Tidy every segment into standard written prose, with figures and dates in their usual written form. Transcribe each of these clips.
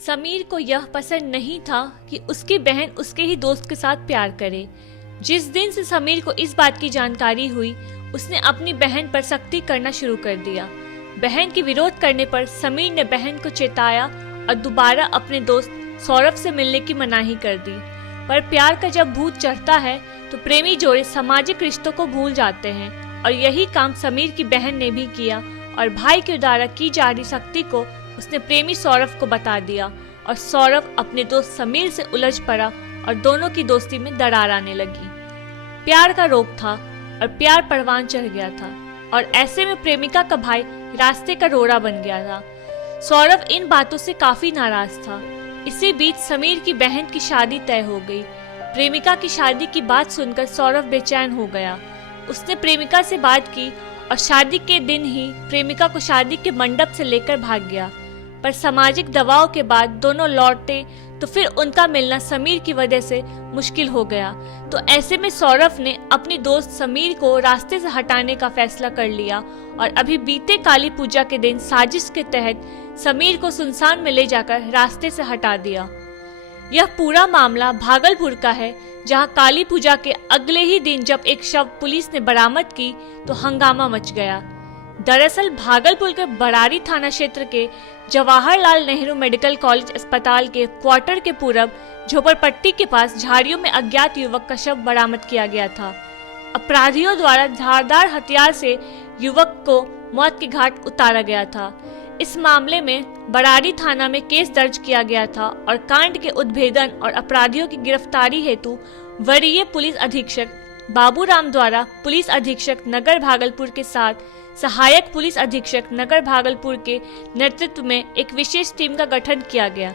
समीर को यह पसंद नहीं था कि उसकी बहन उसके ही दोस्त के साथ प्यार करे। जिस दिन से समीर को इस बात की जानकारी हुई, उसने अपनी बहन पर सख्ती करना शुरू कर दिया। बहन की विरोध करने पर समीर ने बहन को चेताया और दोबारा अपने दोस्त सौरभ से मिलने की मनाही कर दी। पर प्यार का जब भूत चढ़ता है तो प्रेमी जोड़े सामाजिक रिश्तों को भूल जाते हैं, और यही काम समीर की बहन ने भी किया और भाई के द्वारा की जा रही सख्ती को उसने प्रेमी सौरभ को बता दिया, और सौरभ अपने दोस्त समीर से उलझ पड़ा और दोनों की दोस्ती में दरार आने लगी। प्यार का रोग था और प्यार परवान चढ़ गया था, और ऐसे में प्रेमिका का भाई रास्ते का रोड़ा बन गया था। सौरभ इन बातों से काफी नाराज था। इसी बीच समीर की बहन की शादी तय हो गई। प्रेमिका की शादी की बात सुनकर सौरभ बेचैन हो गया। उसने प्रेमिका से बात की और शादी के दिन ही प्रेमिका को शादी के मंडप से लेकर भाग गया। पर सामाजिक दबाव के बाद दोनों लौटे तो फिर उनका मिलना समीर की वजह से मुश्किल हो गया। तो ऐसे में सौरभ ने अपनी दोस्त समीर को रास्ते से हटाने का फैसला कर लिया और अभी बीते काली पूजा के दिन साजिश के तहत समीर को सुनसान में ले जाकर रास्ते से हटा दिया। यह पूरा मामला भागलपुर का है, जहां काली पूजा के अगले ही दिन जब एक शव पुलिस ने बरामद की तो हंगामा मच गया। दरअसल भागलपुर के बरारी थाना क्षेत्र के जवाहरलाल नेहरू मेडिकल कॉलेज अस्पताल के क्वार्टर के पूरब झोपड़पट्टी के पास झाड़ियों में अज्ञात युवक का शव बरामद किया गया था। अपराधियों द्वारा धारदार हथियार से युवक को मौत के घाट उतारा गया था। इस मामले में बरारी थाना में केस दर्ज किया गया था और कांड के उद्भेदन और अपराधियों की गिरफ्तारी हेतु वरीय पुलिस अधीक्षक बाबूराम द्वारा पुलिस अधीक्षक नगर भागलपुर के साथ सहायक पुलिस अधीक्षक नगर भागलपुर के नेतृत्व में एक विशेष टीम का गठन किया गया।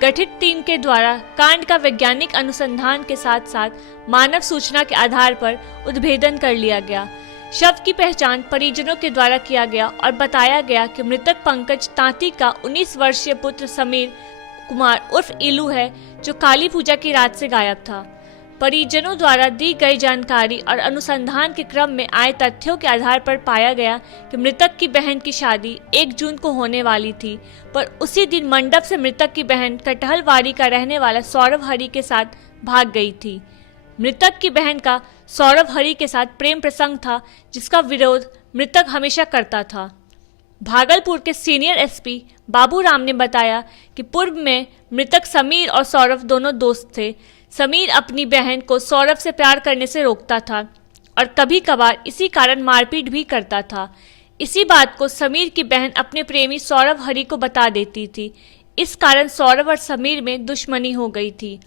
गठित टीम के द्वारा कांड का वैज्ञानिक अनुसंधान के साथ साथ मानव सूचना के आधार पर उद्भेदन कर लिया गया। शव की पहचान परिजनों के द्वारा किया गया और बताया गया कि मृतक पंकज तांती का 19 वर्षीय पुत्र समीर कुमार उर्फ इलू है, जो काली पूजा की रात से गायब था। परिजनों द्वारा दी गई जानकारी और अनुसंधान के क्रम में आए तथ्यों के आधार पर पाया गया कि मृतक की बहन की शादी 1 जून को होने वाली थी, पर उसी दिन मंडप से मृतक की बहन कटहलवाड़ी का रहने वाला सौरभ हरि के साथ भाग गई थी। मृतक की बहन का सौरभ हरि के साथ प्रेम प्रसंग था, जिसका विरोध मृतक हमेशा करता था। भागलपुर के सीनियर एसपी बाबूराम ने बताया कि पूर्व में मृतक समीर और सौरभ दोनों दोस्त थे। समीर अपनी बहन को सौरभ से प्यार करने से रोकता था और कभी कभार इसी कारण मारपीट भी करता था। इसी बात को समीर की बहन अपने प्रेमी सौरभ हरि को बता देती थी। इस कारण सौरभ और समीर में दुश्मनी हो गई थी।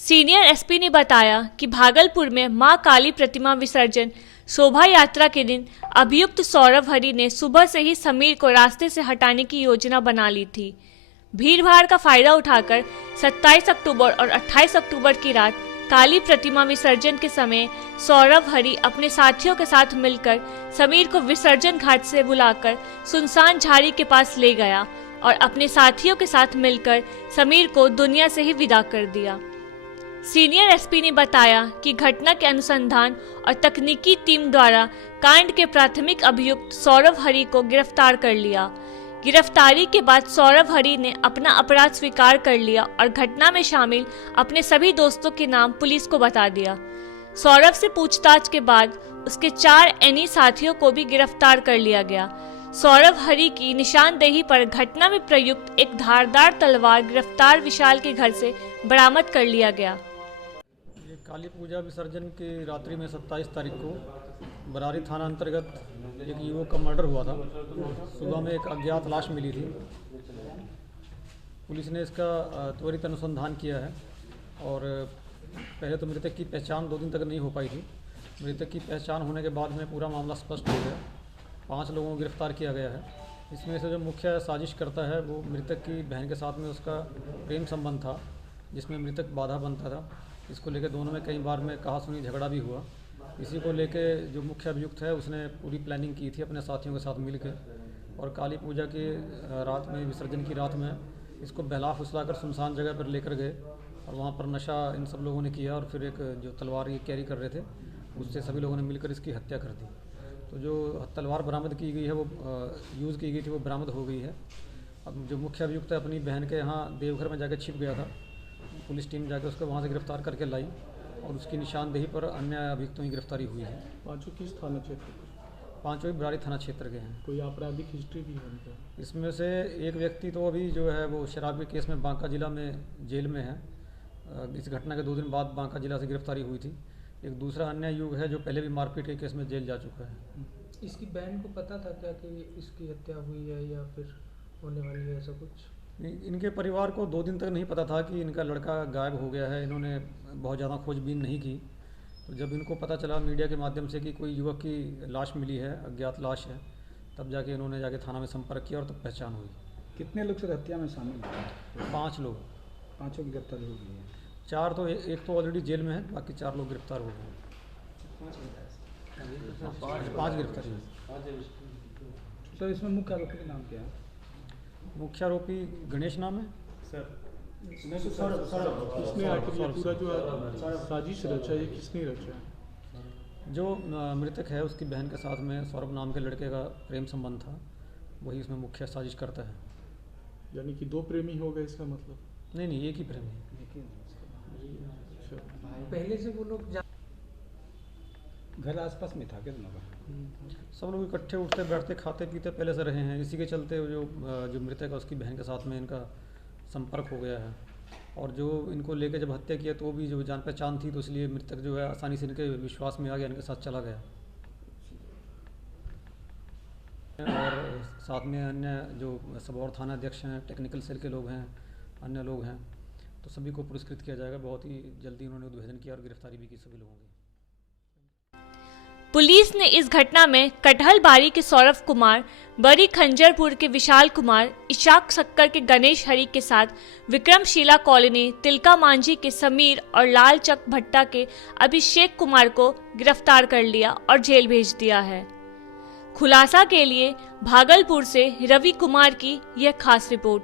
सीनियर एसपी ने बताया कि भागलपुर में मां काली प्रतिमा विसर्जन शोभा यात्रा के दिन अभियुक्त सौरभ हरि ने सुबह से ही समीर को रास्ते से हटाने की योजना बना ली थी। भीड़भाड़ का फायदा उठाकर 27 अक्टूबर और 28 अक्टूबर की रात काली प्रतिमा विसर्जन के समय सौरभ हरि अपने साथियों के साथ मिलकर समीर को विसर्जन घाट से बुलाकर सुनसान झाड़ी के पास ले गया और अपने साथियों के साथ मिलकर समीर को दुनिया से ही विदा कर दिया। सीनियर एसपी ने बताया कि घटना के अनुसंधान और तकनीकी टीम द्वारा कांड के प्राथमिक अभियुक्त सौरभ हरि को गिरफ्तार कर लिया। गिरफ्तारी के बाद सौरभ हरि ने अपना अपराध स्वीकार कर लिया और घटना में शामिल अपने सभी दोस्तों के नाम पुलिस को बता दिया। सौरभ से पूछताछ के बाद उसके 4 एनी साथियों को भी गिरफ्तार कर लिया गया। सौरभ हरि की निशानदेही पर घटना में प्रयुक्त एक धारदार तलवार गिरफ्तार विशाल के घर से बरामद कर लिया गया। ये काली पूजा विसर्जन की रात्रि में 27 तारीख को बरारी थाना अंतर्गत एक युवक का मर्डर हुआ था। सुबह में एक अज्ञात लाश मिली थी। पुलिस ने इसका त्वरित अनुसंधान किया है और पहले तो मृतक की पहचान 2 दिन तक नहीं हो पाई थी। मृतक की पहचान होने के बाद में पूरा मामला स्पष्ट हो गया। 5 लोगों को गिरफ्तार किया गया है। इसमें से जो मुख्य साजिश करता है वो मृतक की बहन के साथ में उसका प्रेम संबंध था, जिसमें मृतक बाधा बनता था। इसको लेकर दोनों में कई बार में कहा सुनी झगड़ा भी हुआ। इसी को लेके जो मुख्य अभियुक्त है उसने पूरी प्लानिंग की थी अपने साथियों के साथ मिलकर और काली पूजा की रात में, विसर्जन की रात में इसको बहला फुसला कर सुनसान जगह पर लेकर गए और वहाँ पर नशा इन सब लोगों ने किया और फिर एक जो तलवार ये कैरी कर रहे थे उससे सभी लोगों ने मिलकर इसकी हत्या कर दी। तो जो तलवार बरामद की गई है वो यूज़ की गई थी, वो बरामद हो गई है। अब जो मुख्य अभियुक्त है अपनी बहन के यहाँ देवघर में जाकर छिप गया था, पुलिस टीम जाकर उसको वहाँ से गिरफ्तार करके लाई और उसकी निशानदेही पर अन्य अभियुक्तों की गिरफ्तारी हुई है। पांचों किस थाना क्षेत्र के? पांचों ही बरारी थाना क्षेत्र के हैं। कोई आपराधिक हिस्ट्री भी है उनका? इसमें से एक व्यक्ति तो अभी जो है वो शराब के केस में बांका जिला में जेल में है। इस घटना के 2 दिन बाद बांका जिला से गिरफ्तारी हुई थी। एक दूसरा अन्य युग है जो पहले भी मारपीट के केस में जेल जा चुका है। इसकी बहन को पता था क्या कि इसकी हत्या हुई है या फिर होने वाली है, ऐसा कुछ? इनके परिवार को 2 दिन तक नहीं पता था कि इनका लड़का गायब हो गया है। इन्होंने बहुत ज़्यादा खोजबीन नहीं की। तो जब इनको पता चला मीडिया के माध्यम से कि कोई युवक की लाश मिली है, अज्ञात लाश है, तब जाके इन्होंने जाके थाना में संपर्क किया और तब पहचान हुई। कितने लोग सर हत्या में शामिल हैं? 5 लोग। पांचों की गिरफ्तारी हो गई है। 4 तो एक तो ऑलरेडी जेल में है, बाकी 4 लोग गिरफ्तार हो गए। 5 गिरफ्तारी हुई। सर इसमें मुख्य आरोपी का नाम क्या है? मुख्य आरोपी गणेश नाम है। किसने आखिर ये पूरा जो साजिश रचा, ये किसने रचा? जो मृतक है उसकी बहन के साथ में सौरभ नाम के लड़के का प्रेम संबंध था, वही इसमें मुख्य साजिश करता है। यानी कि 2 प्रेमी हो गए इसका मतलब? नहीं, एक ही प्रेम है। अच्छा। पहले से वो लोग घर आसपास में था क्या दोनों का? सब लोग इकट्ठे उठते बैठते खाते पीते पहले से रहे हैं। इसी के चलते जो मृतक है उसकी बहन के साथ में इनका संपर्क हो गया है। और जो इनको लेके जब हत्या किया तो भी जो जान पहचान थी, तो इसलिए मृतक जो है आसानी से इनके विश्वास में आ गया, इनके साथ चला गया। और साथ में अन्य जो सबौर थाना अध्यक्ष हैं, टेक्निकल सेल के लोग हैं, अन्य लोग हैं, तो सभी को पुरस्कृत किया जाएगा। बहुत ही जल्दी उन्होंने उद्भेदन किया और गिरफ्तारी भी की सभी लोगों की। पुलिस ने इस घटना में कटहलबारी के सौरभ कुमार, बड़ी खंजरपुर के विशाल कुमार, इशाक सक्कर के गणेश हरि के साथ विक्रमशिला कॉलोनी तिलका मांझी के समीर और लालचक भट्टा के अभिषेक कुमार को गिरफ्तार कर लिया और जेल भेज दिया है। खुलासा के लिए भागलपुर से रवि कुमार की यह खास रिपोर्ट।